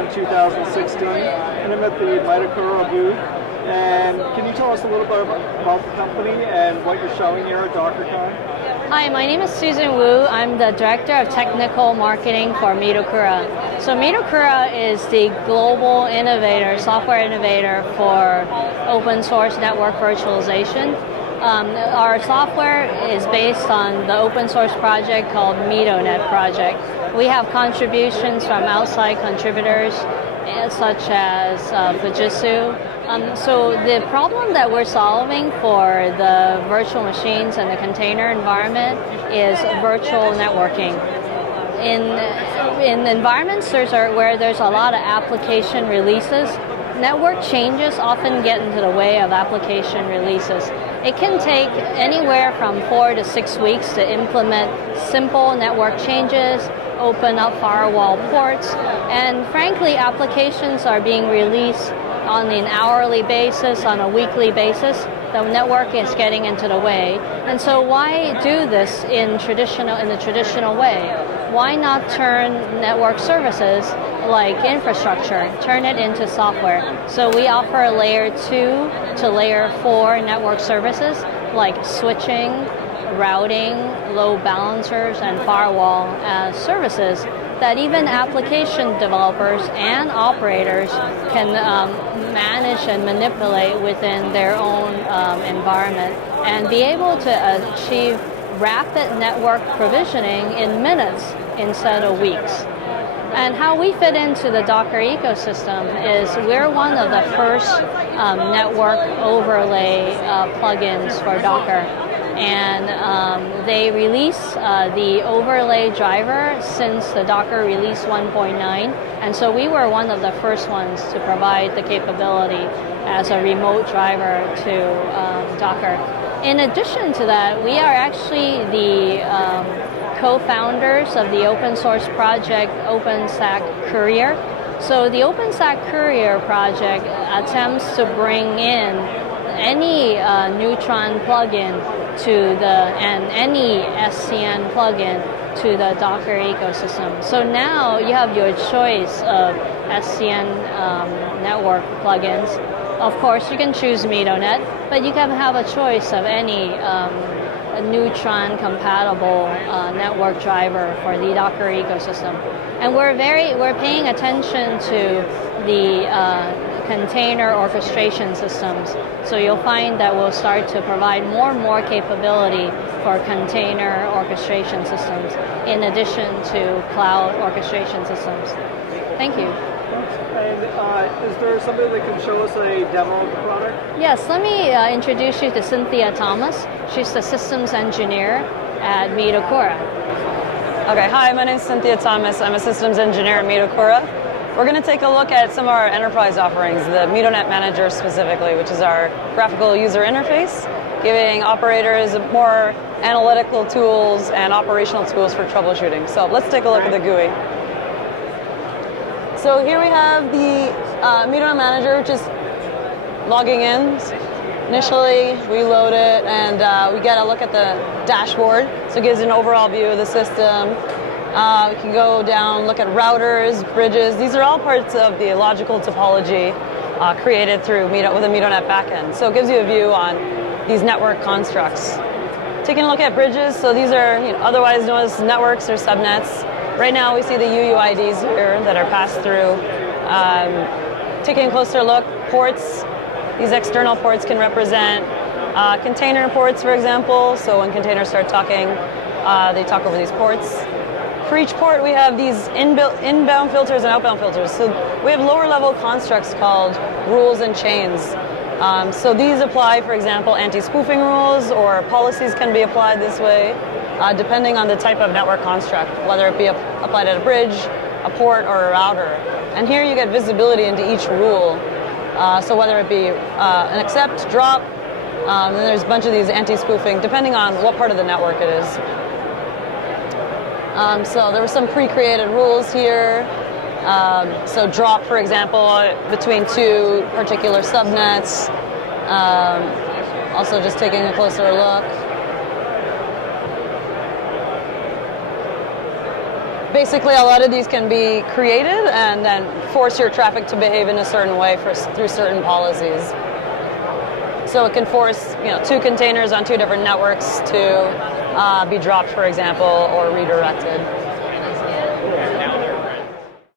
DockerCon 2016, and I'm at the Midokura booth. And can you tell us a little bit about the company and what you're showing here at DockerCon? Hi, my name is Susan Wu. I'm the Director of Technical Marketing for Midokura. So Midokura is the global innovator, software innovator for open source network virtualization. Our software is based on the open source project called Midonet project. We have contributions from outside contributors such as Fujitsu. So the problem that we're solving for the virtual machines and the container environment is virtual networking. In environments where there's a lot of application releases, network changes often get into the way of application releases. It can take anywhere from 4 to 6 weeks to implement simple network changes, open up firewall ports, and frankly, applications are being released on an hourly basis, on a weekly basis. The network is getting into the way. And so why do this in the traditional way? Why not turn network services like infrastructure, turn it into software? So we offer layer 2 to layer 4 network services like switching, routing, load balancers, and firewall as services that even application developers and operators can manage and manipulate within their own environment and be able to achieve rapid network provisioning in minutes instead of weeks. And how we fit into the Docker ecosystem is we're one of the first network overlay plugins for Docker. And they release the overlay driver since the Docker release 1.9, and so we were one of the first ones to provide the capability as a remote driver to Docker. In addition to that, we are actually the co-founders of the open source project OpenStack Courier. So the OpenStack Courier project attempts to bring in any Neutron plugin and any SCN plugin to the Docker ecosystem. So now you have your choice of SCN network plugins. Of course, you can choose Midonet, but you can have a choice of any Neutron compatible network driver for the Docker ecosystem. And we're paying attention to the container orchestration systems. So you'll find that we'll start to provide more and more capability for container orchestration systems in addition to cloud orchestration systems. Thank you. And is there somebody that can show us a demo of the product? Yes, let me introduce you to Cynthia Thomas. She's the systems engineer at Midokura. Okay, hi, my name is Cynthia Thomas. I'm a systems engineer at Midokura. We're going to take a look at some of our enterprise offerings, the Midonet Manager specifically, which is our graphical user interface, giving operators more analytical tools and operational tools for troubleshooting. So let's take a look at the GUI. So here we have the Midonet Manager, which is logging in. Initially, we load it and we get a look at the dashboard. So it gives an overall view of the system. We can go down, look at routers, bridges. These are all parts of the logical topology created through with a Midonet backend. So it gives you a view on these network constructs. Taking a look at bridges, so these are otherwise known as networks or subnets. Right now we see the UUIDs here that are passed through. Taking a closer look, ports. These external ports can represent container ports, for example. So when containers start talking, they talk over these ports. For each port, we have these inbound filters and outbound filters. So we have lower level constructs called rules and chains. So these apply, for example, anti-spoofing rules, or policies can be applied this way, depending on the type of network construct, whether it be applied at a bridge, a port, or a router. And here you get visibility into each rule. So whether it be an accept, drop, then there's a bunch of these anti-spoofing, depending on what part of the network it is. So there were some pre-created rules here. So drop, for example, between two particular subnets. Also just taking a closer look. basically, a lot of these can be created and then force your traffic to behave in a certain way through certain policies. So it can force 2 containers on 2 different networks to be dropped, for example, or redirected.